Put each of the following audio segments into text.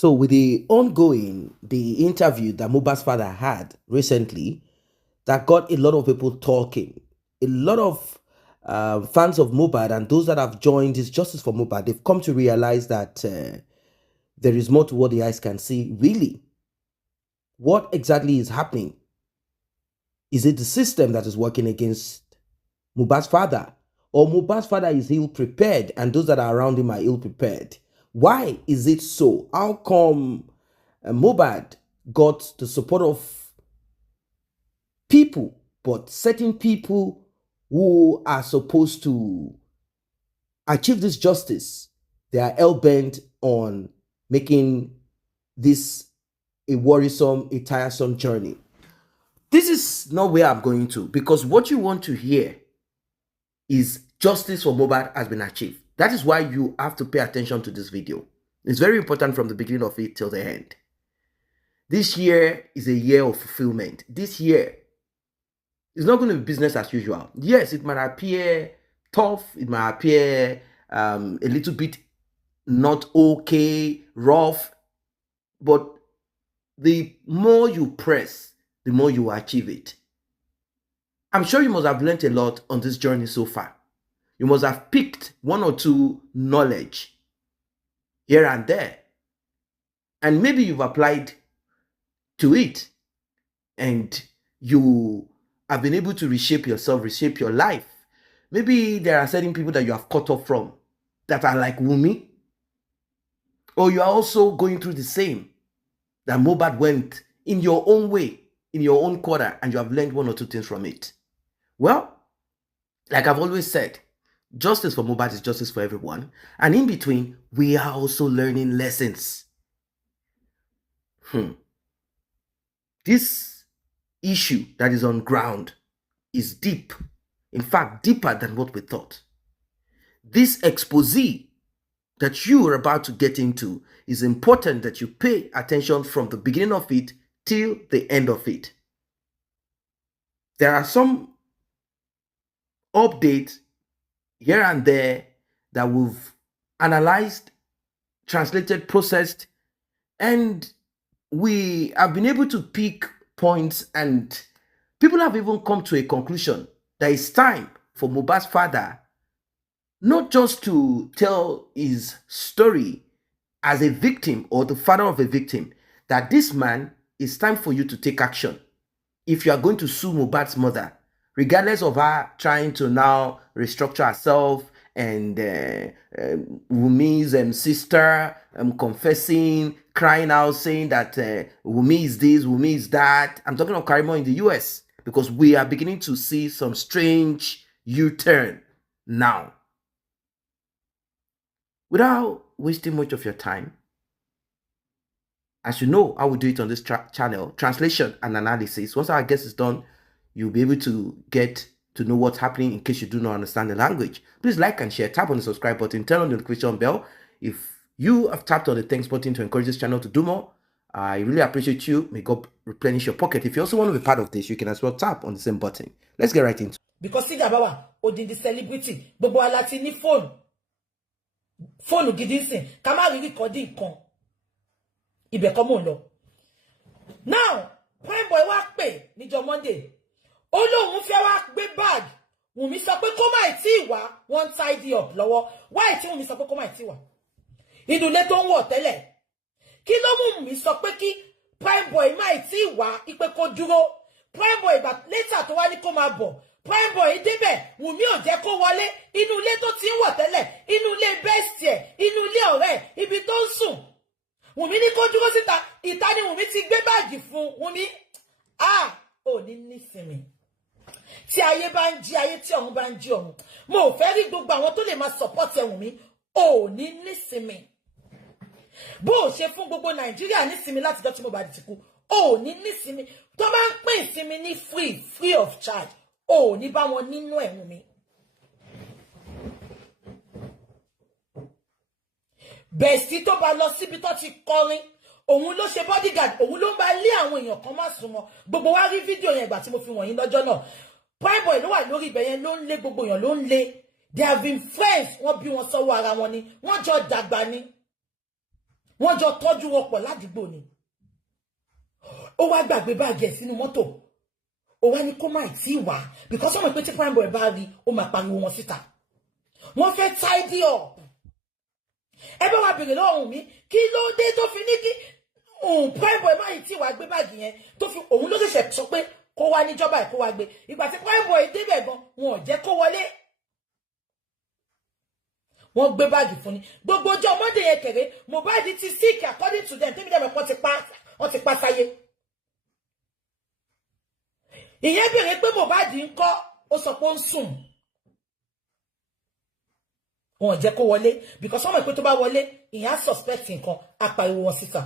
So with the interview that Mohbad's father had recently, that got a lot of people talking. A lot of fans of Mohbad and those that have joined this Justice for Mohbad, they've come to realize that there is more to what the eyes can see. Really, what exactly is happening? Is it the system that is working against Mohbad's father? Or Mohbad's father is ill-prepared and those that are around him are ill-prepared? Why is it so? How come Mohbad got the support of people, but certain people who are supposed to achieve this justice, they are hell-bent on making this a worrisome, a tiresome journey? This is not where I'm going to, because what you want to hear is justice for Mohbad has been achieved. That is why you have to pay attention to this video. It's very important from the beginning of it till the end. This year is a year of fulfillment. This year is not going to be business as usual. Yes, it might appear tough. It might appear a little bit not okay, rough. But the more you press, the more you achieve it. I'm sure you must have learned a lot on this journey so far. You must have picked one or two knowledge here and there. And maybe you've applied to it and you have been able to reshape yourself, reshape your life. Maybe there are certain people that you have cut off from that are like Wunmi. Or you are also going through the same that Mohbad went in your own way, in your own corner, and you have learned one or two things from it. Well, like I've always said, justice for Mohbad is justice for everyone. And in between, we are also learning lessons. This issue that is on ground is deep. In fact, deeper than what we thought. This exposé that you are about to get into is important that you pay attention from the beginning of it till the end of it. There are some updates here and there that we've analyzed, translated, processed, and we have been able to pick points, and people have even come to a conclusion that it's time for Mohbad's father not just to tell his story as a victim or the father of a victim, that this man, it's time for you to take action. If you are going to sue Mohbad's mother, regardless of her trying to now restructure herself and Wumi's sister confessing, crying out, saying that Wumi is this, Wumi is that. I'm talking of Karimo in the US, because we are beginning to see some strange U-turn now. Without wasting much of your time, as you know, I will do it on this channel, translation and analysis. Once our guest is done, you'll be able to get to know what's happening in case you do not understand the language. Please like and share, tap on the subscribe button, turn on the notification bell. If you have tapped on the thanks button to encourage this channel to do more, I really appreciate you. May God replenish your pocket. If you also want to be part of this, you can as well tap on the same button. Let's get right into it. Because Sigabawa, Odin celebrity, Bobo Alati ni phone. Phone gidi sin, ká má rí recording kan. Ibẹ̀ kọ́ mò ń lọ. Now, prime boy wá pè níjọ́ Monday. Ó lóun fẹ́ wá gbé bag. Wùnmí sọ pé kó má tí wá, wọ́n tidy up lọ́wọ́. Why tí Wùnmí sọ pé kó má tí wá? Inú ilé tó ń wọ̀ tẹ́lẹ̀. Kí ló mú Wùnmí sọ pé kí prime boy má tí wá, ipe kó dúró. Prime boy but later tó wá ní kó má bọ̀. Prime boy débẹ̀, Wùnmí ò jẹ́ kó wọlé. Inú ilé tó ti ń wọ̀ tẹ́lẹ̀, inú ilé best ẹ̀, inú ilé ọ̀rẹ́, ibi tó ń sùn. Wùnmí ní kó dúró síta, ìta ni Wùnmí ti gbé báàgì fún. Wùnmí, ò ní nísinmi. Tí ayé bá ń jí ayé, tí ọ̀run bá ń jí ọ̀run. Mo ò fẹ́ rí gbogbo àwọn tó lè máa support ẹ Wùnmí. Ò ní nísinmi. Bó o ṣe fún gbogbo Nàìjíríà nísinmi láti jọ́ tí Mohbad ti kú. Ò ní nísinmi. Tó bá ń pín ìsinmi ní free of charge. Ò ní bá wọn nínú ẹ̀ Wùnmí. Bẹ̀sí tó bá lọ síbi tó ti kọrin, òun ló ṣe bodyguard, òun ló ń bá lé àwọn èèyàn kan má súnmọ́. Gbogbo wa rí fídíò yẹn ìgbà tí mo fi wọ̀nyí lọ́jọ́ náà. Prime boy ló wà lórí ibẹ̀ yẹn ló ń lé gbogbo èèyàn ló ń lé. They have been friends, wọ́n bí wọn sọ́wọ́ ara wọn ni, wọ́n jọ dàgbà ni. wọ́n jọ tọ́jú wọn pọ̀ ládùúgbò ni ó wá gbàgbé báàgì ẹ̀ sínú mọ́tò ó wá ní kó má tí wá because wọ́n mọ̀ pé tí prime boy bá rí ó máa pariwo wọn síta wọ́n fẹ́ tidy up ẹ bá wa bèrè lọ́wọ́ mi kí ló dé tó fi ní kí prime boy má tí wá gbé báàgì yẹn tó fi òun ló ṣẹ̀ṣẹ̀ sọ pé kó wá níjọba ẹ̀ kó wá gbé ìgbà tí prime boy débẹ̀ gan wọn ò jẹ́ kó wọlé wọ́n gbé báàgì fún ni gbogbo ọjọ́ Monday yẹn kéré Mohbad ti sick according to them tẹ́mi dẹ́mẹ̀ wọ́n ti pa sáyé ìyẹn bèrè pé Mohbad ń kọ́ ó sọ pé ó ń sùn wọn ò jẹ́ kó wọlé because wọ́n mọ̀ pé tó bá wọlé ìyẹn á suspect nǹkan apariwo wọn síta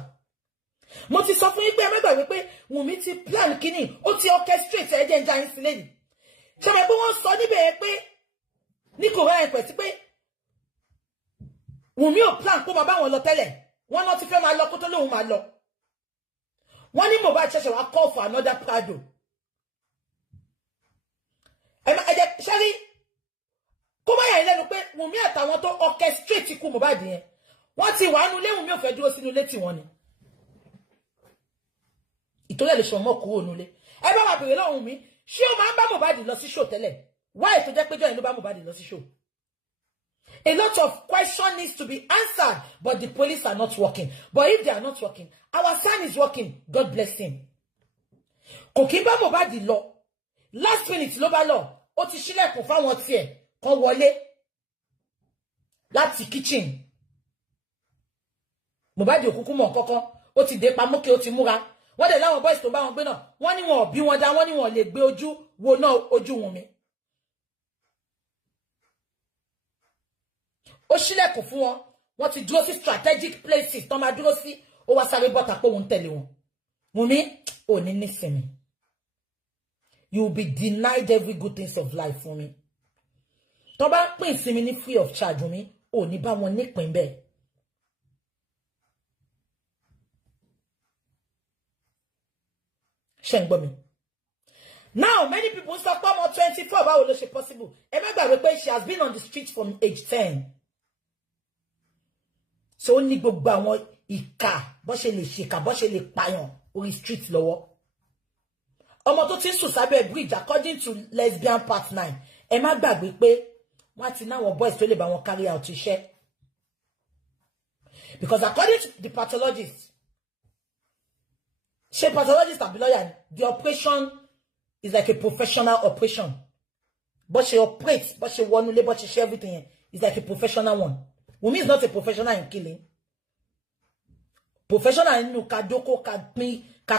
mo ti sọ fún yín pé ẹ má gbàgbé pé Wùnmí ti plan kíní ó ti orchestrate ẹ̀jẹ̀ ń já yín sílẹ̀ ni ṣe mọ̀ pé wọ́n sọ níbẹ̀ pé ní kò rẹ́ ẹ̀pẹ̀ sí pé Wùnmí ò plan kó máa bá wọn lọ tẹ́lẹ̀ wọ́n náà ti fẹ́ máa lọ kó tó lóun máa lọ wọ́n ní Mohbad ṣẹ̀ṣẹ̀ wá call for another prado ẹ̀jẹ̀ ṣẹ́rí kó má yà lẹ́nu pé Wùnmí àtàwọn tó orchestrate ikú Mohbad yẹn wọ́n ti wà nínú ilé Wùnmí ò fẹ́ dúró sínú ilé tiwọn ni ìtòlẹ̀ lè ṣọmọ kúrò nílé ẹ bá wà bèrè lọ́hùn mi ṣé o máa ń bá Mohbad lọ sí show tẹ́lẹ̀ why tó jẹ́ pé jọ́ yẹn ló bá Mohbad lọ sí show a lot of question needs to be answered but the police are not working but if they are not working our son is working God bless him kò kí n bá Mohbad lọ last minute ló bá lọ ó ti ṣílẹ̀kùn fáwọn tiẹ̀ kan wọlé láti kitchen Mohbad òkúkú mọ̀ kọ́kọ́ ó ti dé pamọ́ kí ó ti múra wọ́n dẹ̀ láwọn boys tó bá wọn gbé náà wọ́n ní wọn ò bí wọn dá wọ́n ní wọn lè gbé ojú wo náà ojú Wùnmí ó ṣílẹ̀kùn fún wọn wọ́n ti dúró sí strategic places tó máa dúró sí ó wá sáré bọ́ta pé òun tẹ̀lé wọn Wùnmí ò ní nísìnyí you will be denied every good things of life fún mi tó bá pín ìsinmi ní free of charge Wùnmí ò ní bá wọn nípìn bẹ́ẹ̀. Ṣé ń gbọ́ mi? Now many people sọ pé ọmọ 24 báwo ló ṣe possible ẹ má gbàgbé pé she has been on the street from age 10 so ó ní gbogbo àwọn ìkà bó ṣe lè ṣèkà bó ṣe lè pààyàn orí street lọ́wọ́ ọmọ tó ti ń sùn sábẹ́ bridge according to lesbian part 9 ẹ má gbàgbé pé wọ́n ti náwọn boys tó lè bá wọn carry out iṣẹ́ because according to the pathologist ṣe pathologist àbí lawyer the operation is like a professional operation but she operates but she won't but she share everything it's like a professional one Wunmi is not a professional in killing professional nínú ká dóko ká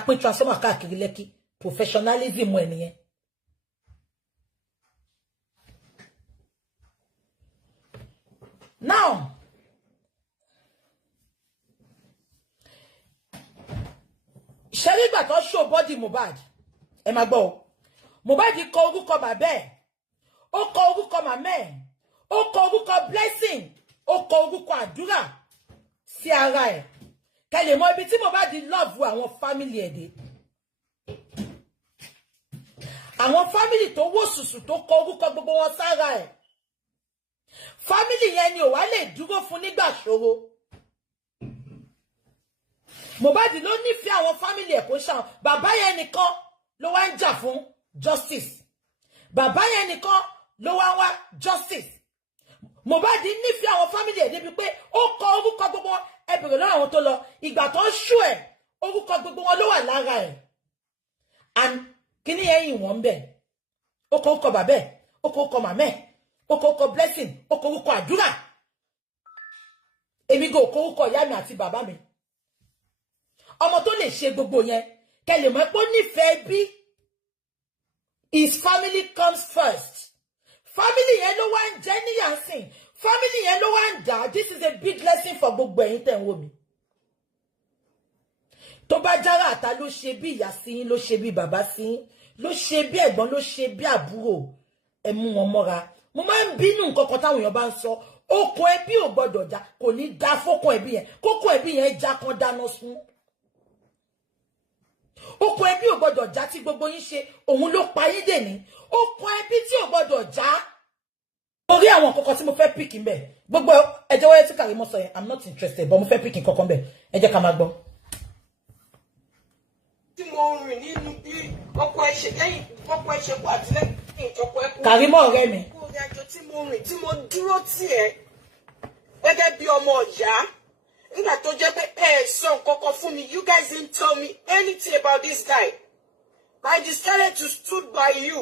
pín transformer káàkiri Lẹ́kì professionalism ẹnìyẹn now ṣẹ́rí ìgbà tó show body Mohbad ẹ máa gbọ́ Mohbad kọ orúkọ bàbá ẹ̀ ó kọ orúkọ màmá ẹ̀ ó kọ orúkọ blessing ó kọ orúkọ àdúrà sí ara ẹ̀ ká lè mọ ibi tí Mohbad love àwọn family ẹ̀ dé àwọn family tó wò sùsù tó kọ orúkọ gbogbo wọn sára ẹ̀ family yẹn ni ò wá lè dúró fún nígbà ṣòro Mohbad ló nífẹ̀ẹ́ àwọn family ẹ̀ kó ṣàwọn bàbá yẹn nìkan ló wá ń jà fún justice bàbá yẹn nìkan ló wá ń wá justice Mohbad nífẹ̀ẹ́ àwọn family ẹ̀ débi pé ó kọ orúkọ gbogbo wọn ẹ bèrè lọ́wọ́ àwọn tó lọ ìgbà tó ń ṣú ẹ̀ orúkọ gbogbo wọn ló wà lára ẹ̀ and kíní yẹn yìn wọ́n bẹ̀ ó kọ orúkọ bàbá ẹ̀ ó kọ orúkọ màmá ẹ̀ ó kọ orúkọ blessing ó kọ orúkọ àdúrà èmi gò kọ orúkọ ìyá mi àti bàbá mi ọmọ tó lè ṣe gbogbo yẹn kẹlẹ̀ mọ́ pé ó nífẹ̀ẹ́ bí his family comes first family yẹn ló wá ń jẹ́ níyànsìn family yẹn ló wá ń dà this is a big lesson for gbogbo ẹ̀yin tẹ̀ ń wò mí tó bá jára àta ló ṣe bí ìyá sí yín ló ṣe bí bàbá sí yín ló ṣe bí ẹ̀gbọ́n ló ṣe bí àbúrò ẹ mú wọn mọ́ra mo máa ń bínú nǹkan kan táwọn èèyàn bá ń sọ okùn ẹbí ò gbọdọ̀ já kò ní dá fókùn ẹbí yẹn kókùn ẹbí yẹn já kan dáná sun okùn ẹbí ò gbọdọ̀ já tí gbogbo yín ṣe òun ló pa yín dè ní okùn ẹbí tí ò gbọdọ̀ já Orí àwọn kọ̀ọ̀kan tí mo fẹ́ pick ńbẹ̀. Gbogbo ẹjọ́ wáyé tí Karimo sọ yẹn, I'm not interested, but mo fẹ́ pick nǹkan kan ńbẹ̀. Ẹ jẹ́ ká máa gbọ́. Tí mo rìn nínú bí ọkọ ẹ ṣe lẹ́yìn ọkọ ẹ ṣe kó àtìlẹ́yìn ọkọ ẹ kú. Karimo ọ̀rẹ́ mi. Orí àjọ tí mo rìn tí mo dúró tì ẹ́ gẹ́gẹ́ bí ọmọ ìyá. Nígbà tó jẹ́ pé ẹ sọ nǹkan kan fún mi, you guys didn't tell me anything about this guy. I decided to stood by you.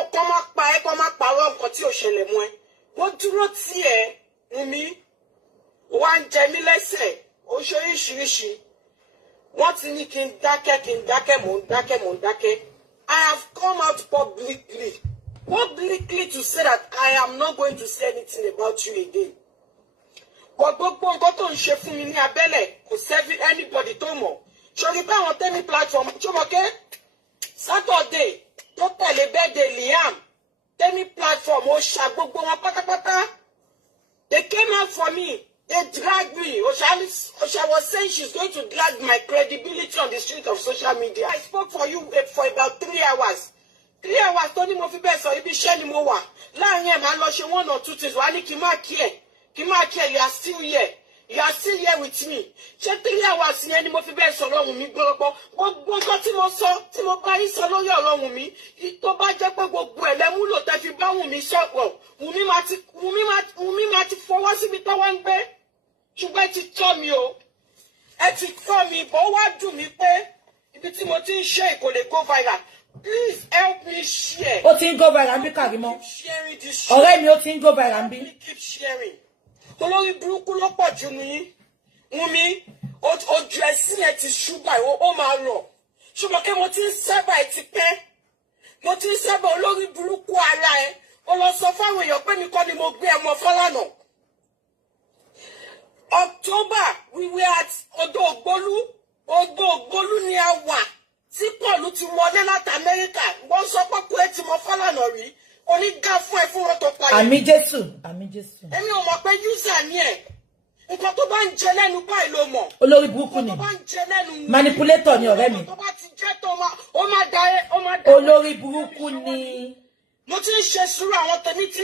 Ọkọ máa pa ẹ́ kọ́ máa pààrọ̀ nǹkan tí ò ṣẹlẹ̀ mọ́ ẹ. Mo dúró tì ẹ́ Wùmí. Wá ń jẹ mí lẹ́sẹ̀. Ó ṣe oríṣiríṣi. Wọ́n ti ní kí n dákẹ́, mò ń dákẹ́. I have come out publicly to say that I am not going to say anything about you again. Gbogbo nǹkan tó ń ṣe fún mi ní abẹ́lẹ̀ kò sẹ́fí anybody tó mọ̀. Ṣorí pé àwọn tẹ́mi platform ṣọmọkẹ́ Saturday tó tẹ̀lé birthday Liam tẹ́mi platform ó ṣà gbogbo wọn pátápátá. They came out for me. They dragged me. Osha was saying she's going to drag my credibility on the street of social media. I spoke for you for about 3 hours. 3 hours tó ní mo fi bẹ́ẹ̀ sọ ibi iṣẹ́ ni mo wà. Láàárín ẹ̀ máa lọ ṣe 1 or 2 things. Wà á ní kí n má kí ẹ̀. You are still here. You are still here with me. Ṣé 3 hours yẹn ni mo fi bẹ́ẹ̀ sọ̀rọ̀ Wùmí gbọ́rọ́gbọ́. Gbogbo nǹkan tí mo sọ, tí mo bá yín sọ lórí ọ̀rọ̀ Wùmí, tó bá jẹ́ pé gbogbo ẹ̀ lẹ́múlò tẹ́ fi bá Wùmí sọ̀rọ̀, Wùmí máa ti fọwọ́ síbi tọ́wọ́ ń gbé. Ṣùgbọ́n ẹ ti tọ́ mi o. Ẹ ti tọ́ mi, bó wá dùn mí pé ibi tí mo ti ń ṣe kò lè go viral. Please help me share. Ó ti ń go viral bí Karimo. Sharing this show. Ọ̀rẹ́ mi ó ti ń go viral bí. Keep sharing. Olórí burúkú ló pọ̀ jù ní Wùmí ojú ẹ̀sìn ẹ̀ ti ṣúgbà ó máa rọ̀ ṣùgbọ́n kí mo ti ń sábà ẹ̀ ti pẹ́ mo ti ń sábà olórí burúkú ara ẹ̀ ó lọ sọ fáwọn èèyàn pé mi kọ́ ni mo gbé ẹmọ Fálànà. October we were at Odò Ògbólú ni a wà tí Paul ti wọlé láti Amẹ́ríkà wọ́n sọ pé kó ẹ ti mọ Fálànà rí onígá fún ẹ fún wọn tó pa yẹn. Àmín Jésù. Èmi ò mọ̀ pé user ni ẹ̀. Nǹkan tó bá ń jẹ lẹ́nu báyìí ló mọ̀. Olórí burúkú ni. Nǹkan tó bá ń jẹ lẹ́nu. Manipulator ni ọ̀rẹ́ mi. Tó bá ti jẹ́ tó ó máa da ẹ́. Olórí burúkú ni. Mo ti ń ṣe sùúrù àwọn tèmi tí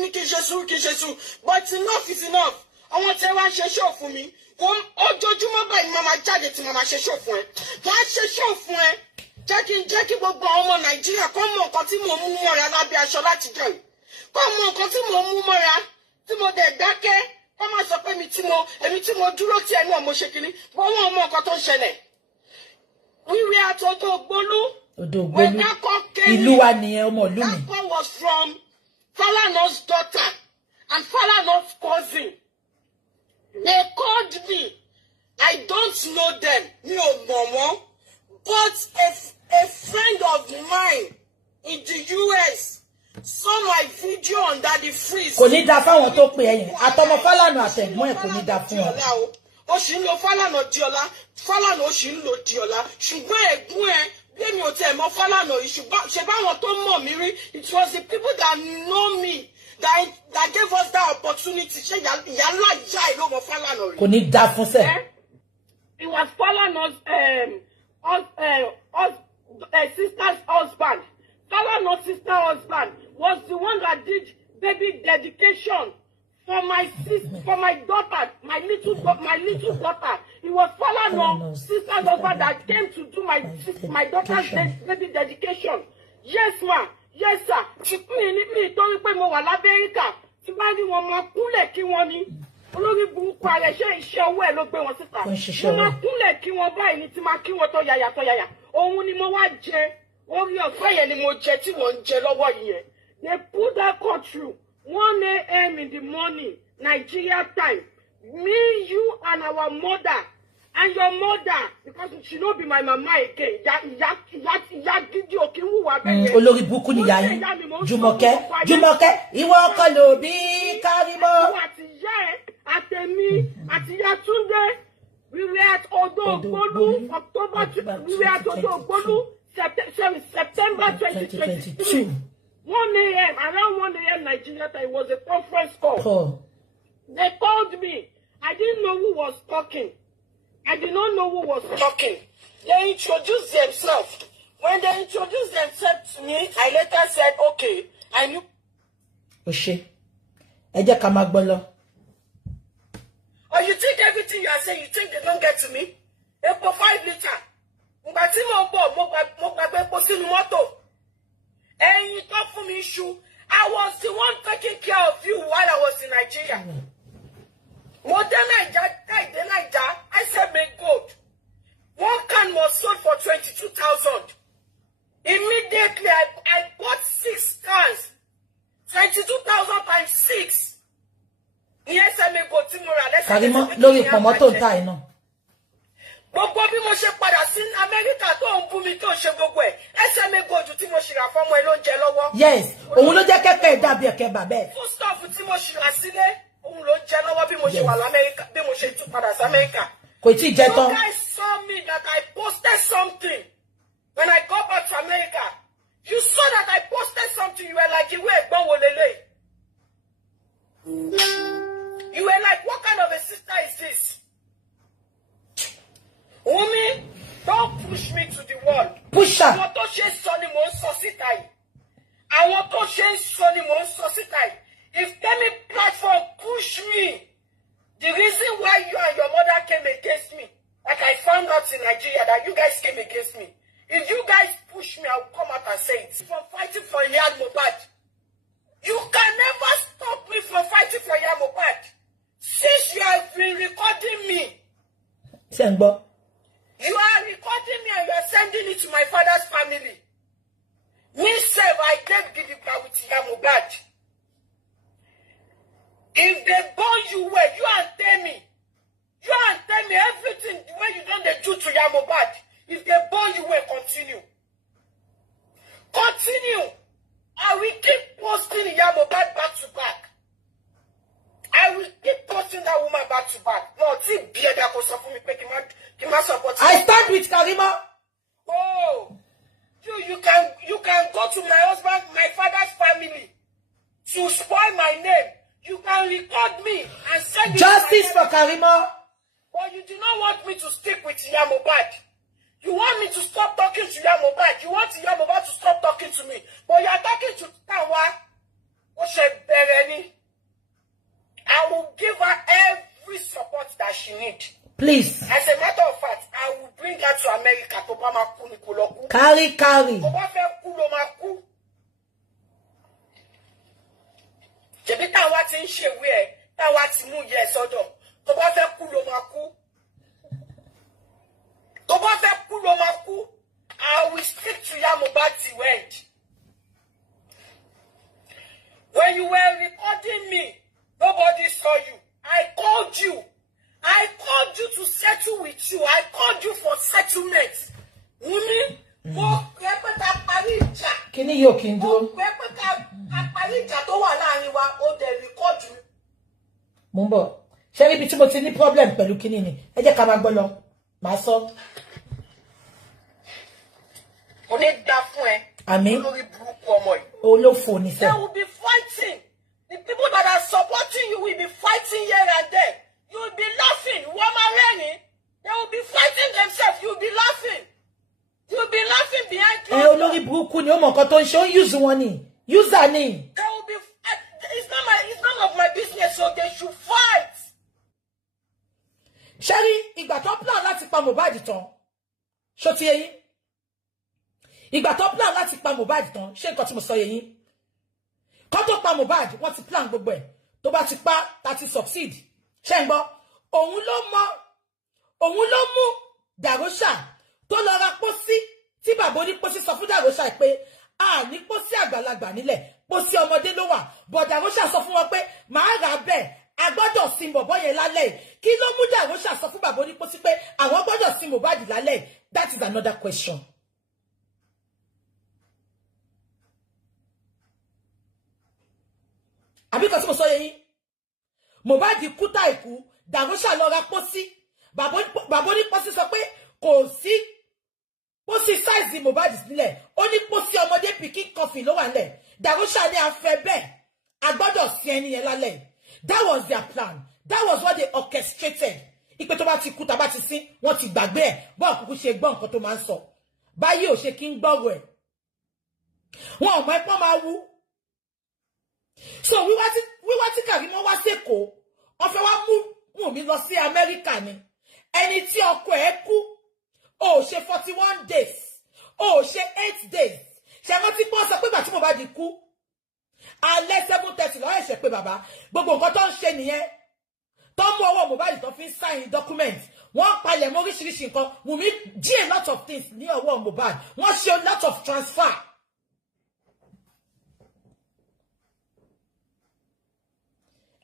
ní kí n ṣe sùúrù. But enough is enough. Àwọn tẹ́ wá ń ṣe show fún mi. Ojoojúmọ́ báyìí ni màmá jáde tí màmá ṣe show fún ẹ. Màá ṣe show fún ẹ. Jẹ́ kí gbogbo àwọn ọmọ Nàìjíríà kó mọ nǹkan tí mo mú mọ́ra lábẹ́ aṣọ látijọ́ yìí. Kó mọ nǹkan tí mo mú mọ́ra tí mo dẹ̀ dákẹ́. Kó má sọ pé èmi tí mo dúró tí ẹnu ọmọ ṣe kiri. Bọ́ wọn mọ nǹkan tó ń ṣẹlẹ̀. Wíwí àti Odò Ògbólú. Ìlú wa nìyẹn ọmọ ìlú mi. That call was from Falana's daughter and Falana's cousin. They called me. I don't know them. Mi ò mọ̀ wọ́n. But a friend of mine in the US saw my video under the freeze. Kò ní dá fáwọn tó pè ẹ̀yìn. Àtọmọ Fálànà àtẹ̀gbọ́n ẹ̀ kò ní dá fún wọn. Ó sì ń lo Fálànà di ọ̀la. Fálànà ó sì ń lo di ọ̀la. Ṣùgbọ́n ẹ̀gbọ́n ẹ̀ bí èmi ò tẹ̀ mọ́ Fálànà yìí ṣe báwọn tó mọ̀ mí rí. It was the people that know me that gave us that opportunity. Ṣé ìyálà ìyá ẹ̀ ló mọ Fálànà rí? Kò ní dá fún sẹ́. It was Falana's sister's husband. Falana's sister's husband was the one that did baby dedication for my daughter, my little daughter. It was Falana's sister's husband that came to do my daughter's baby dedication. Yes, ma. Yes, sir. Mi torí pé mo wà l'Amẹ́ríkà. Tí bá ní wọn máa kúnlẹ̀ kí wọ́n ní. Olórí burúkú ara iṣẹ́ owó ẹ̀ ló gbé wọn síta. Mo máa kúnlẹ̀ kí wọ́n báyìí ní tí máa kí wọ́n tó yàyà. Òun ni mo wá jẹ. Orí ọ̀fẹ́ yẹn ni mo jẹ tí wọ́n ń jẹ lọ́wọ́ yìí yẹn. They put that cut through 1 a.m. in the morning, Nigeria time. Me, you, and our mother, and your mother, because she no be my mama again. Ìyá gidi òkè wúwa bẹ́ẹ̀. Olórí burúkú ni ìyá yín. Jùmọ̀kẹ́, ìwọ kọ́ ló bí Karimo. Àtẹ̀mí àti Yàtúndé, we were at Odò Ògbólú, we were at Odò Ògbólú, September 2022. 1 a.m., around 1 a.m. Nigeria time, it was a conference call. They called me. I didn't know who was talking. I did not know who was talking. They introduced themselves. When they introduced themselves to me, I later said, okay, I knew Oshé. Ẹ jẹ́ ká máa gbọ́ lọ. Or you think everything you are saying, you think they don't get to me? Epo 5 litre. Ngba tí mo bọ̀, mo gbàgbé epo sínú mọ́tò. Ẹ̀yin tó fún mi iṣu. I was the one taking care of you while I was in Nigeria. More than Naija, I said make gold. One can was sold for 22,000. Immediately, I bought 6 cans. 22,000 times 6. Yes, I may go to Mora. Karimo, lórí pọ̀nmọ́ tó ń ta iná. Gbogbo bí mo ṣe padà sí Amẹ́ríkà tó ń bú mi tó ń ṣe gbogbo ẹ̀. Ẹsẹ̀ mi gojú tí mo ṣì rà fọ́mọ ẹ ló ń jẹ lọ́wọ́. Yes, òun ló jẹ́ kẹ́kẹ́ dàbí ẹ̀kẹ́ bàbẹ́. Fún stuff tí mo ṣì rà sílé, òun ló ń jẹ lọ́wọ́ bí mo ṣe wà l'Amẹ́ríkà, bí mo ṣe tún padà sí Amẹ́ríkà. Kò tí ì jẹ tán. You guys saw me that I posted something when I got back to America. You saw that I posted something. You were like, "Ìwé ẹ̀gbọ́n wo lélẹ̀?" You were like, "What kind of a sister is this?" Wumi, don't push me to the wall. Push her. Àwọn tó ṣe ń sọ ni mò ń sọ síta yìí. Àwọn tó ṣe ń sọ ni mò ń sọ síta yìí. If any platform push me, the reason why you and your mother came against me, like I found out in Nigeria that you guys came against me. If you guys push me, I'll come out and say it. From fighting for Mohbad. You can never stop me from fighting for Mohbad. Since you have been recording me. Sengbo. You are recording me and you are sending it to my father's family. Me self, I get Gidigba with Mohbad. If they burn you well, you and tell me everything the way you done the do to Mohbad. If they burn you well, continue. Continue. I will keep posting Mohbad back to back. I will keep posting that woman back to back. No, I stand with Karimo. Oh, you can go to my husband, my father's family to spoil my name. You can record me and send it Justice to my for Karimo. But you do not want me to stick with Mohbad. You want me to stop talking to Mohbad. You want Mohbad to stop talking to me. But you are talking to Tawa. I will give her every support that she needs. Please. As a matter of fact, I will bring her to America to Bama Kunikoloku. Carry. Jebi Tawa ti ń ṣe wí Tawa ti mú yẹ sọ́dọ̀. Tó bá fẹ́ kú ló máa kú. Tó bá fẹ́ kú ló máa kú. I will stick to Mohbad till end. When you were recording me, nobody saw you. I called you. I called you to settle with you. I called you for settlement. Wumi, mo pé ká parí ìjà. Kíni yóò kí n dúró? Mo pé ká parí ìjà tó wà láàrin wa, ó dẹ̀ record you. Mo ń bọ̀. Ṣé ibi tí mo ti ní problem pẹ̀lú kíni ni? Ẹ jẹ́ ká máa gbọ́ lọ. Màá sọ. Kò ní dá fún ẹ. Àmín. Olórí burúkú ọmọ yìí. Olófò ni They sẹ́. will be fighting. The people that are supporting you will be fighting here and there. You will be laughing. They will be fighting themselves. You will be laughing. You will be laughing behind you. Olórí burúkú ni ó mọ nǹkan tó ń ṣe, ó ń use wọn ni. User ni. They will be. It's none of my business, so they should fight. Ṣẹ́rí, ìgbà tó plan láti pa Mohbad tán. Ṣó ti yé yín? Ìgbà tó plan láti pa Mohbad tán, ṣé nǹkan tí mo sọ yé yín? Kó tó pa Mohbad, wọ́n ti plan gbogbo ẹ̀. Tó bá ti pa, tá ti succeed. Ṣé ń gbọ́? Òun ló mú Dàróṣà tó lọ ra pósí tí bàbá onípósí sọ fún Dàróṣà pé a ní pósí àgbàlagbà nílẹ̀, pósí ọmọdé ló wà. But Dàróṣà sọ fún wọn pé màá rà bẹ́ẹ̀, a gbọ́dọ̀ sin bọ̀bọ́ yẹn lálẹ́. Kí ló mú Dàróṣà sọ fún bàbá onípósí pé àwọn gbọ́dọ̀ sin Mohbad lálẹ́? That is another question. Àbí kan tí mo sọ yé yín? Mohbad kú tá ikú, Dàróṣà lọ ra pósí. Bàbá onípósí sọ pé kò sí pósí size Mohbad sílẹ̀. Ó ní pósí ọmọdé pikin coffee ló wà nílẹ̀. Dàróṣà ní afẹ́ bẹ́ẹ̀. A gbọ́dọ̀ sin ẹni yẹn lálẹ́. That was their plan. That was what they orchestrated. Ipe tó bá ti kú tá bá ti sin, wọ́n ti gbàgbé ẹ̀. Bó kúkú ṣe gbọ́ nǹkan tó máa ń sọ. Báyìí ò ṣe kí ń gbọ́rọ̀ ẹ̀. Wọn ò mọ ẹpọ́n máa wú. So wíwá tí Karimo wá seko, ó fẹ́ wá mú mi lọ sí America ni. Ẹni tí ọkọ ẹ̀ kú, ó ṣe 41 days, ó ṣe 8 days. Ṣé wọ́n ti pọ́n sọ pé ìgbà tí Mohbad kú, alẹ́ 7:30 ló ṣe pé bàbá, gbogbo nǹkan tó ń ṣe nìyẹn. Tó mú ọwọ́ Mohbad tó fi sign document. Wọ́n palẹ̀ mọ́ oríṣiríṣi nǹkan. Wùmí dí a lot of things ní ọwọ́ Mohbad. Wọ́n ṣe a lot of transfer.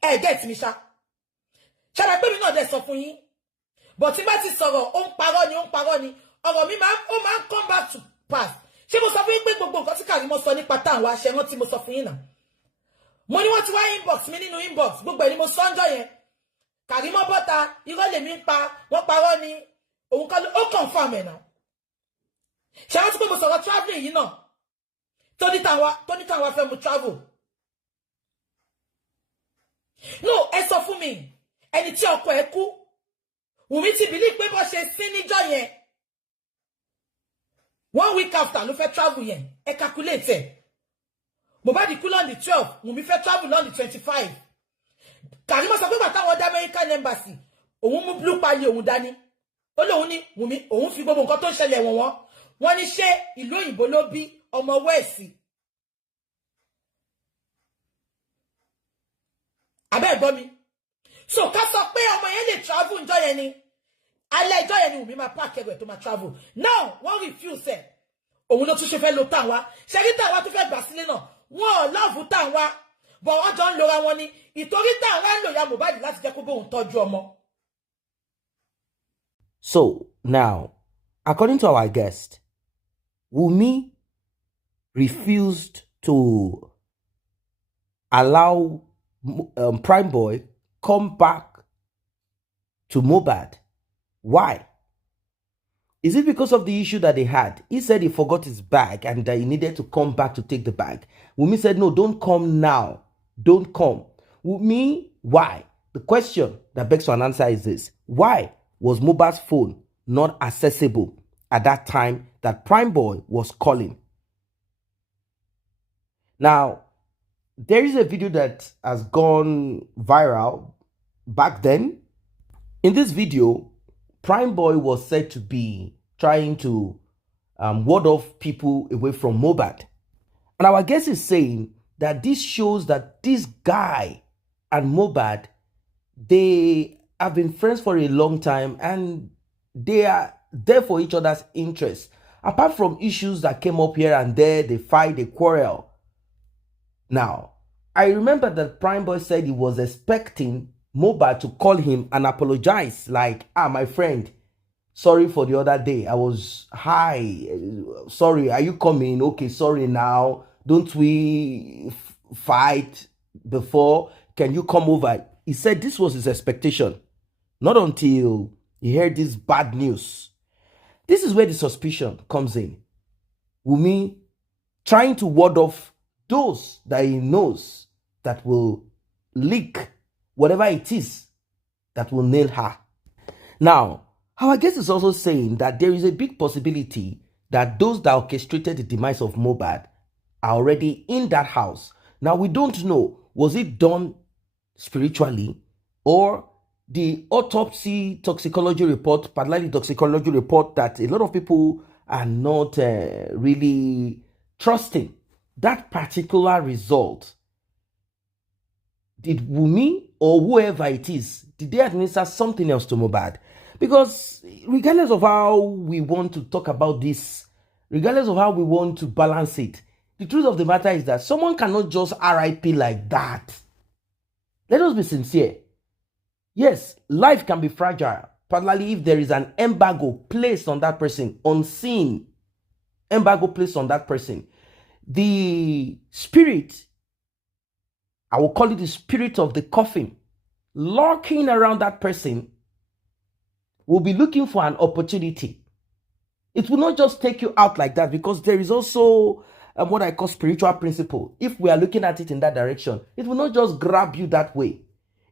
Get me ṣá. Ṣàlàyé pé mi náà dẹ̀ sọ fún yín. But tí bá ti sọ̀rọ̀, ó ń parọ́ ni. Ọ̀rọ̀ mi máa ń come back to pass. Ṣé mo sọ fún yín pé gbogbo nǹkan tí Karimo sọ nípa táwọn aṣẹ rántí mo sọ fún yín náà. Mo ní wọ́n ti wá inbox mi nínú inbox. Gbogbo ẹ̀ ni mo sọ ńjọ́ yẹn. Karimo bọ́ta, irọ́ lèmi ń pa, wọ́n parọ́ ni. Òun kan ó confirm ẹ̀ náà. Ṣé wọ́n ti pé mo sọ̀rọ̀ traveling yìí náà? Tó ní táwa fẹ́ mu travel. No, ẹ sọ fún mi. Ẹni tí ọkọ ẹ̀ kú. Wùmí ti believe pé bó ṣe sí níjọ́ yẹn. 1 week after ló fẹ́ travel yẹn. Ẹ calculate ẹ̀. Mohbad kú on the 12th. Wùmí fẹ́ travel on the 25th. Karimo sọ pé bàtà wọn dá American embassy. Òun mú blue pali òun dání. Ó lóun ní Wùmí, òun fi gbogbo nǹkan tó ń ṣẹlẹ̀ wọ́n. Wọ́n ní ṣé ìlú òyìnbó ló bí ọmọ wẹ́ẹ̀sì. Abẹ́ gbọ́ mi. So ká sọ pé ọmọ yẹn lè travel ńjọ́ yẹn ni. Alẹ́ ìjọ́ yẹn ni Wùmí máa pack ẹrù ẹ̀ tó máa travel. Now, wọ́n refuse ẹ̀. Òun ló tún ṣe fẹ́ lo tàwa. Ṣé kí tàwa tún fẹ́ gbà sílé náà? Wọ́n lọ́ọ̀fù tàwa. Bọ̀ wọ́n jọ ń lora wọn ni. Ìtorí tàwa ń lò ya Mohbad láti jẹ́ kó bóun tọ́jú ọmọ. So now, according to our guest, Wunmi refused to allow Prime Boy come back to Mohbad. Why? Is it because of the issue that they had? He said he forgot his bag and that he needed to come back to take the bag. Wunmi said, no, don't come now. Don't come. Wunmi, why? The question that begs for an answer is this. Why was Mohbad's phone not accessible at that time that Prime Boy was calling? Now, there is a video that has gone viral back then. In this video, Prime Boy was said to be trying to ward off people away from Mohbad. And our guest is saying that this shows that this guy and Mohbad, they have been friends for a long time and they are there for each other's interests. Apart from issues that came up here and there, they fight, they quarrel. Now, I remember that Prime Boy said he was expecting Mohbad to call him and apologize, like, my friend, sorry for the other day. I was high. Sorry, are you coming? Okay, sorry now. Don't we fight before? Can you come over? He said this was his expectation. Not until he heard this bad news. This is where the suspicion comes in. Wunmi trying to ward off those that he knows that will leak whatever it is that will nail her. Now, our guest is also saying that there is a big possibility that those that orchestrated the demise of Mohbad are already in that house. Now, we don't know, was it done spiritually or the autopsy toxicology report, particularly toxicology report that a lot of people are not really trusting. That particular result, did Wunmi or whoever it is, did they administer something else to Mohbad? Because regardless of how we want to talk about this, regardless of how we want to balance it, the truth of the matter is that someone cannot just RIP like that. Let us be sincere. Yes, life can be fragile, particularly if there is an embargo placed on that person, unseen embargo placed on that person. The spirit, I will call it the spirit of the coffin, lurking around that person, will be looking for an opportunity. It will not just take you out like that, because there is also what I call spiritual principle. If we are looking at it in that direction, it will not just grab you that way.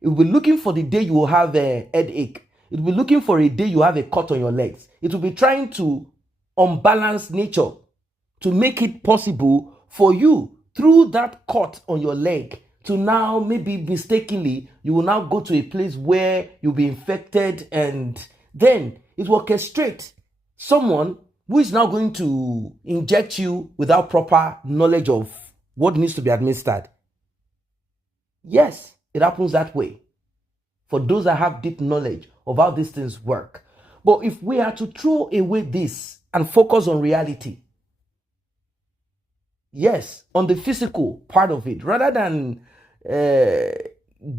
It will be looking for the day you will have a headache. It will be looking for a day you have a cut on your legs. It will be trying to unbalance nature to make it possible for you, through that cut on your leg, to now maybe mistakenly you will now go to a place where you'll be infected, and then it will orchestrate someone who is now going to inject you without proper knowledge of what needs to be administered. Yes, it happens that way for those that have deep knowledge of how these things work. But if we are to throw away this and focus on reality, yes, on the physical part of it, rather than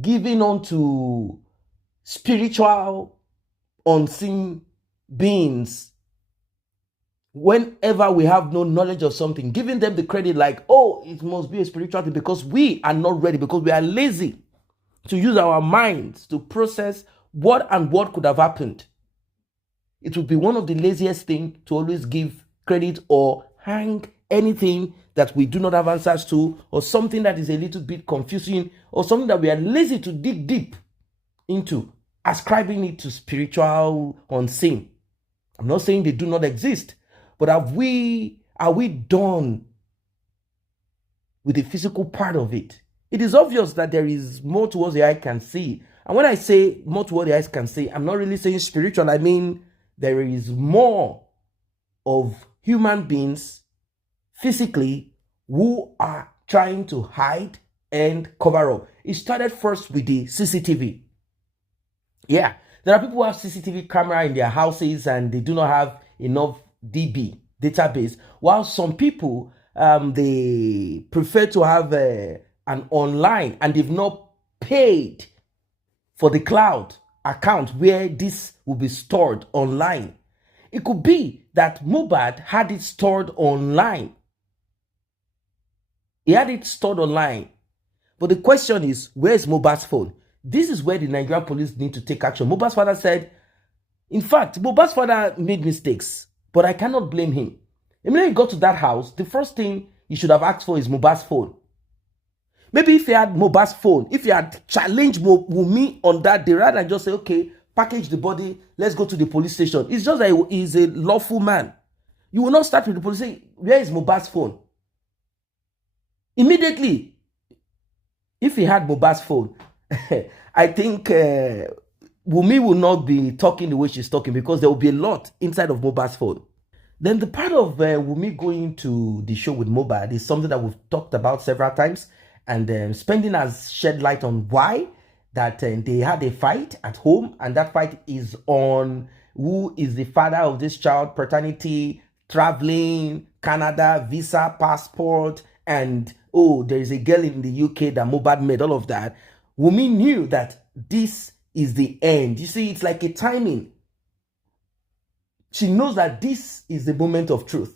giving on to spiritual, unseen beings, whenever we have no knowledge of something, giving them the credit like, oh, it must be a spiritual thing, because we are not ready, because we are lazy to use our minds to process what could have happened. It would be one of the laziest things to always give credit or hang anything that we do not have answers to, or something that is a little bit confusing, or something that we are lazy to dig deep into, ascribing it to spiritual unseen. I'm not saying they do not exist, but are we done with the physical part of it? It is obvious that there is more to what the eye can see. And when I say more to what the eyes can see, I'm not really saying spiritual. I mean, there is more of human beings physically who are trying to hide and cover up. It started first with the CCTV. Yeah, there are people who have CCTV camera in their houses and they do not have enough DB database, while some people they prefer to have an online, and they've not paid for the cloud account where this will be stored online. It could be that Mohbad had it stored online. He had it stored online. But the question is, where's Mohbad's phone? This is where the Nigerian police need to take action. Mohbad's father said, in fact, Mohbad's father made mistakes, but I cannot blame him. When he got to that house, the first thing he should have asked for is Mohbad's phone. Maybe if he had Mohbad's phone, if he had challenged Wunmi on that day, rather than just say, okay, package the body, let's go to the police station. It's just that he's a lawful man. You will not start with the police saying, where is Mohbad's phone? Immediately, if he had Mohbad's phone, I think Wunmi will not be talking the way she's talking, because there will be a lot inside of Mohbad's phone. Then the part of Wunmi going to the show with Mohbad is something that we've talked about several times, and Spending has shed light on why that they had a fight at home, and that fight is on who is the father of this child, paternity, traveling, Canada, visa, passport, and oh, there is a girl in the UK that Mohbad made, all of that. Wunmi knew that this is the end. You see, it's like a timing. She knows that this is the moment of truth.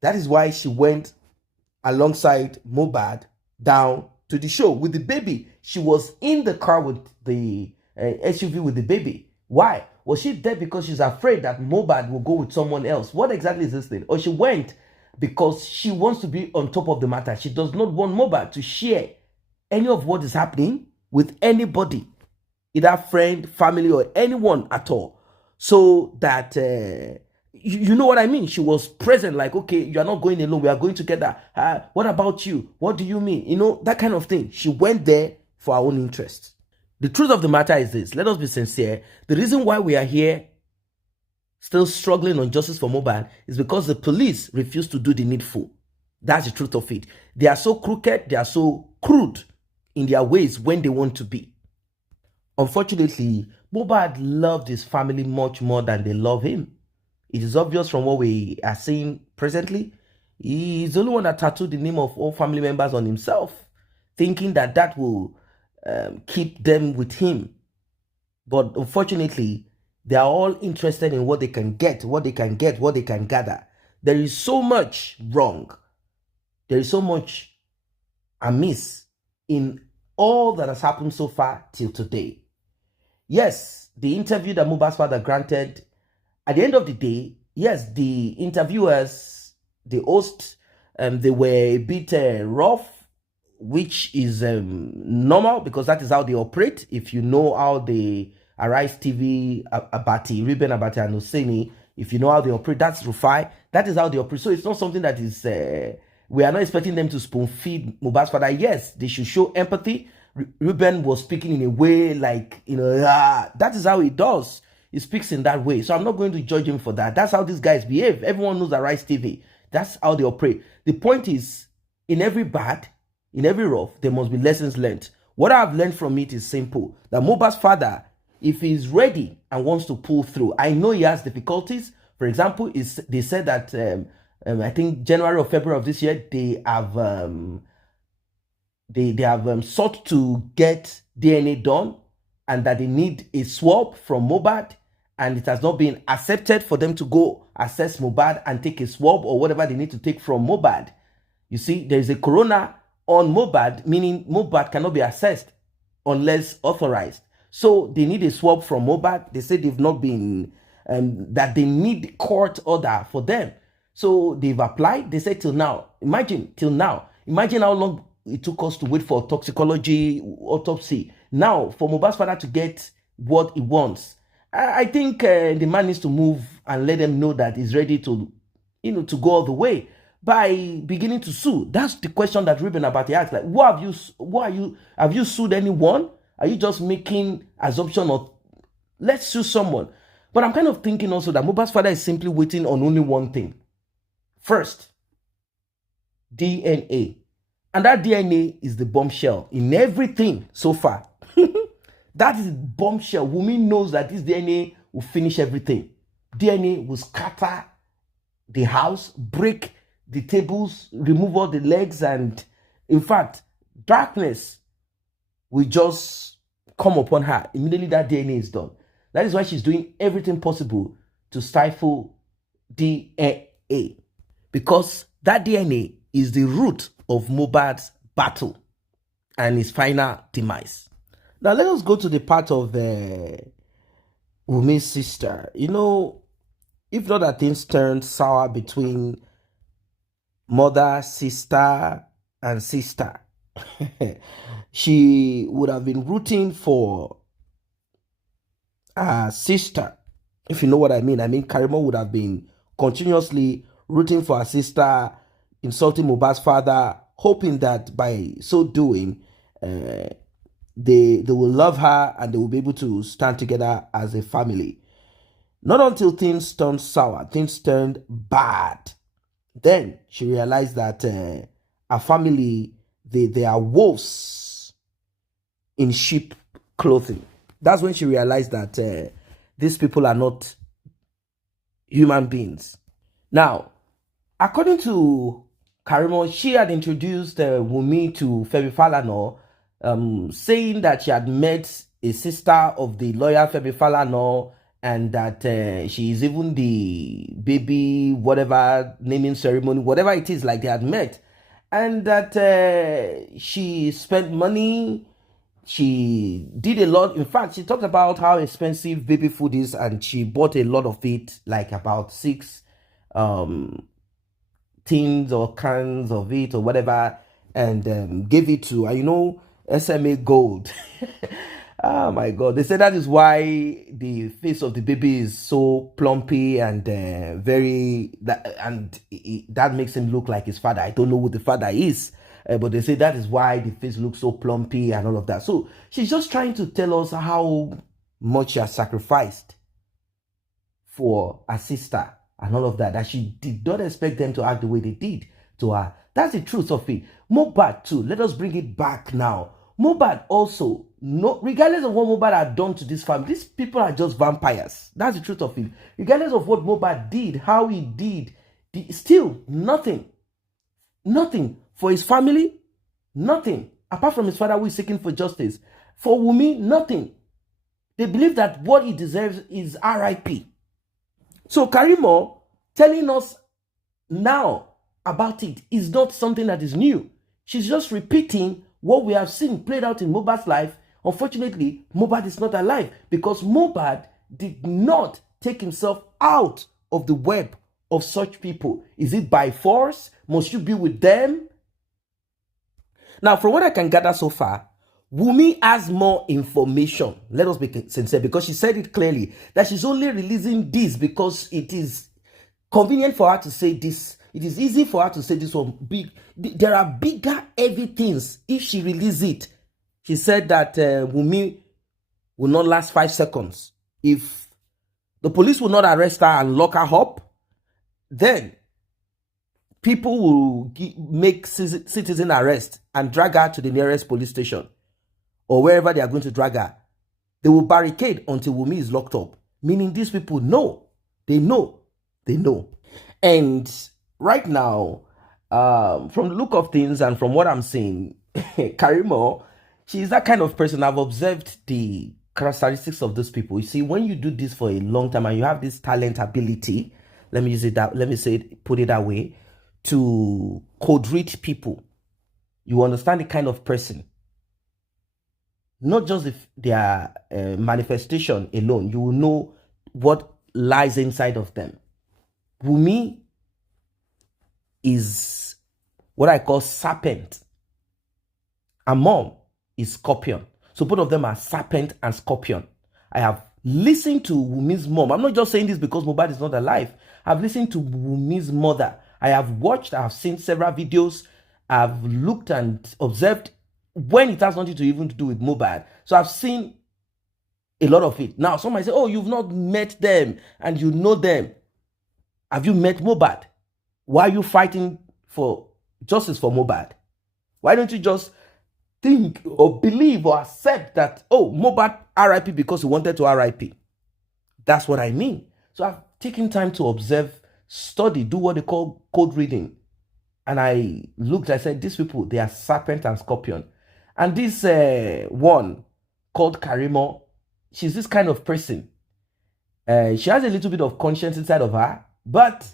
That is why she went alongside Mohbad down to the show with the baby. She was in the car with the SUV with the baby. Why? Was she there because she's afraid that Mohbad will go with someone else? What exactly is this thing? Or she went because she wants to be on top of the matter. She does not want Mohbad to share any of what is happening with anybody, either friend, family, or anyone at all. So that, you know what I mean? She was present, like, okay, you are not going alone. We are going together. What about you? What do you mean? You know, that kind of thing. She went there for her own interests. The truth of the matter is this. Let us be sincere. The reason why we are here still struggling on justice for Mohbad is because the police refuse to do the needful. That's the truth of it. They are so crooked. They are so crude in their ways when they want to be. Unfortunately, Mohbad loved his family much more than they love him. It is obvious from what we are seeing presently. He's the only one that tattooed the name of all family members on himself, thinking that that will keep them with him. But unfortunately, they are all interested in what they can get, what they can gather. There is so much wrong. There is so much amiss in all that has happened so far till today. Yes, the interview that Mohbad's father granted, at the end of the day, yes, the interviewers, the host, they were a bit rough, which is normal, because that is how they operate. If you know how the Arise TV, Abati, Reuben Abati and Hosseini, if you know how they operate, that's Rufai. That is how they operate. So it's not something that is we are not expecting them to spoon feed Mohbad's father. Yes, they should show empathy. Ruben was speaking in a way like, that is how he does. He speaks in that way. So I'm not going to judge him for that. That's how these guys behave. Everyone knows that Rice TV. That's how they operate. The point is, in every bad, in every rough, there must be lessons learned. What I've learned from it is simple. That Mohbad's father, if he's ready and wants to pull through, I know he has difficulties. For example, they said that I think January or February of this year, they have sought to get DNA done, and that they need a swab from Mohbad, and it has not been accepted for them to go assess Mohbad and take a swab or whatever they need to take from Mohbad. You see, there is a corona on Mohbad, meaning Mohbad cannot be assessed unless authorized. So they need a swab from Mohbad. They say they've not been, that they need court order for them. So they've applied. They said till now. Imagine how long it took us to wait for toxicology, autopsy. Now, for Mohbad's father to get what he wants, I think the man needs to move and let them know that he's ready to, to go all the way by beginning to sue. That's the question that Ruben Abati asked. Like, have you sued anyone? Are you just making assumption of, let's sue someone? But I'm kind of thinking also that Mohbad's father is simply waiting on only one thing. First, DNA. And that DNA is the bombshell in everything so far. That is the bombshell. Wunmi knows that this DNA will finish everything. DNA will scatter the house, break the tables, remove all the legs, and in fact, darkness will just come upon her. Immediately that DNA is done. That is why she's doing everything possible to stifle DNA. Because that DNA is the root of Mohbad's battle and his final demise. Now let us go to the part of Wunmi's sister. If not that things turned sour between mother, sister, and sister, she would have been rooting for her sister. If you know what I mean. Karimo would have been continuously rooting for her sister, insulting Mohbad's father, hoping that by so doing, they will love her and they will be able to stand together as a family. Not until things turned sour, things turned bad. Then she realized that her family, they are wolves in sheep clothing. That's when she realized that these people are not human beings. Now, according to Karimo, she had introduced Wunmi to Femi Falana, saying that she had met a sister of the lawyer Femi Falana, and that she is even the baby, whatever, naming ceremony, whatever it is, like they had met. And that she spent money, she did a lot. In fact, she talked about how expensive baby food is, and she bought a lot of it, like about 6 tins or cans of it or whatever, and gave it to, SMA Gold. Oh my God. They said that is why the face of the baby is so plumpy and that makes him look like his father. I don't know who the father is, but they say that is why the face looks so plumpy and all of that. So she's just trying to tell us how much she has sacrificed for her sister and all of that she did not expect them to act the way they did to her. That's the truth of it. Mohbad too. Let us bring it back now. Mohbad also, regardless of what Mohbad had done to this family, these people are just vampires. That's the truth of it. Regardless of what Mohbad did, how he did, still nothing. Nothing for his family, nothing. Apart from his father who is seeking for justice. For Wunmi, nothing. They believe that what he deserves is RIP. So Karimo telling us now about it is not something that is new. She's just repeating what we have seen played out in Mohbad's life. Unfortunately, Mohbad is not alive because Mohbad did not take himself out of the web of such people. Is it by force? Must you be with them? Now, from what I can gather so far, Wunmi has more information. Let us be sincere, because she said it clearly that she's only releasing this because it is convenient for her to say this it is easy for her to say this one big. There are bigger heavy things. If she release it, she said that Wunmi will not last 5 seconds. If the police will not arrest her and lock her up, then people will make citizen arrest and drag her to the nearest police station or wherever they are going to drag her. They will barricade until Wunmi is locked up. Meaning these people know. They know. And right now, from the look of things and from what I'm seeing, Karimo, she is that kind of person. I've observed the characteristics of those people. You see, when you do this for a long time and you have this talent ability, put it that way, to code read people, you understand the kind of person. Not just if their manifestation alone, you will know what lies inside of them. Wunmi is what I call serpent. And mom is scorpion. So both of them are serpent and scorpion. I have listened to Wunmi's mom. I'm not just saying this because Mohbad is not alive. I've listened to Wunmi's mother. I have seen several videos. I've looked and observed when it has nothing to even do with Mohbad. So I've seen a lot of it. Now, some might say, oh, you've not met them and you know them. Have you met Mohbad? Why are you fighting for justice for Mohbad? Why don't you just think or believe or accept that, oh, Mohbad RIP because he wanted to RIP? That's what I mean. So I've taken time to observe, study, do what they call code reading. And I looked, I said, these people, they are serpent and scorpion. And this one called Karimo, she's this kind of person. She has a little bit of conscience inside of her, but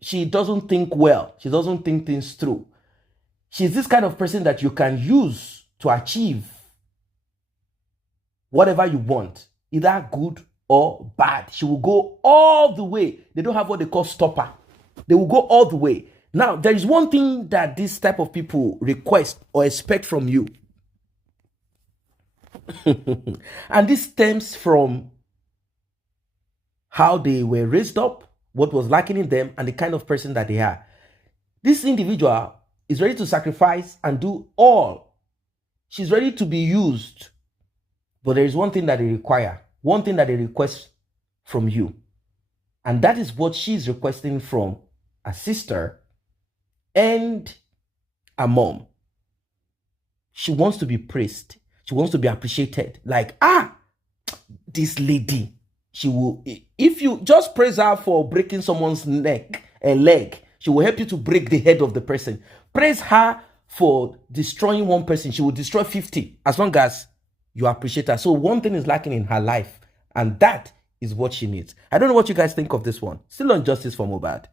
she doesn't think well. She doesn't think things through. She's this kind of person that you can use to achieve whatever you want, either good or bad. She will go all the way. They don't have what they call stopper. They will go all the way. Now, there is one thing that this type of people request or expect from you. And this stems from how they were raised up, what was lacking in them, and the kind of person that they are. This individual is ready to sacrifice and do all. She's ready to be used. But there is one thing that they require, one thing that they request from you. And that is what she's requesting from a sister and a mom. She wants to be praised. She wants to be appreciated. Like, this lady, she will, if you just praise her for breaking someone's neck and leg, she will help you to break the head of the person. Praise her for destroying one person. She will destroy 50 as long as you appreciate her. So one thing is lacking in her life, and that is what she needs. I don't know what you guys think of this one. Still on justice for Mohbad.